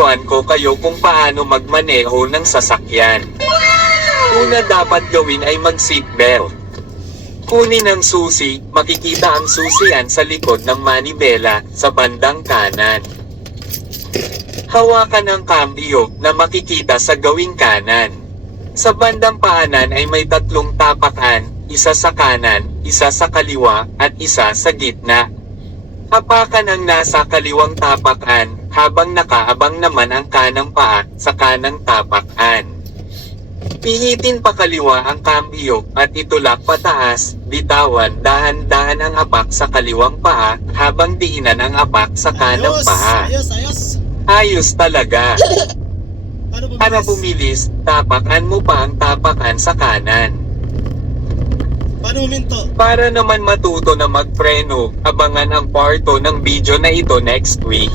tuturuan ko kayo kung paano magmaneho ng sasakyan. Una dapat gawin ay mag-seatbelt. Kunin ang susi, makikita ang susian sa likod ng manibela, sa bandang kanan. Hawakan ang kambyo, na makikita sa gawing kanan. Sa bandang paanan ay may tatlong tapakan, isa sa kanan, isa sa kaliwa, at isa sa gitna. Hapakan ang nasa kaliwang tapakan, habang nakaabang naman ang kanang paa, sa kanang tapakan. Pihitin pa kaliwa ang kambyo, at itulak pataas, bitawan dahan-dahan ang apak sa kaliwang paa, habang diinan ang apak sa kanang paa. Ayos. Ayos talaga. Paano Para bumilis, tapakan mo pa ang tapakan sa kanan. Paano huminto? Para naman matuto na magpreno, abangan ang part 2 ng video na ito next week.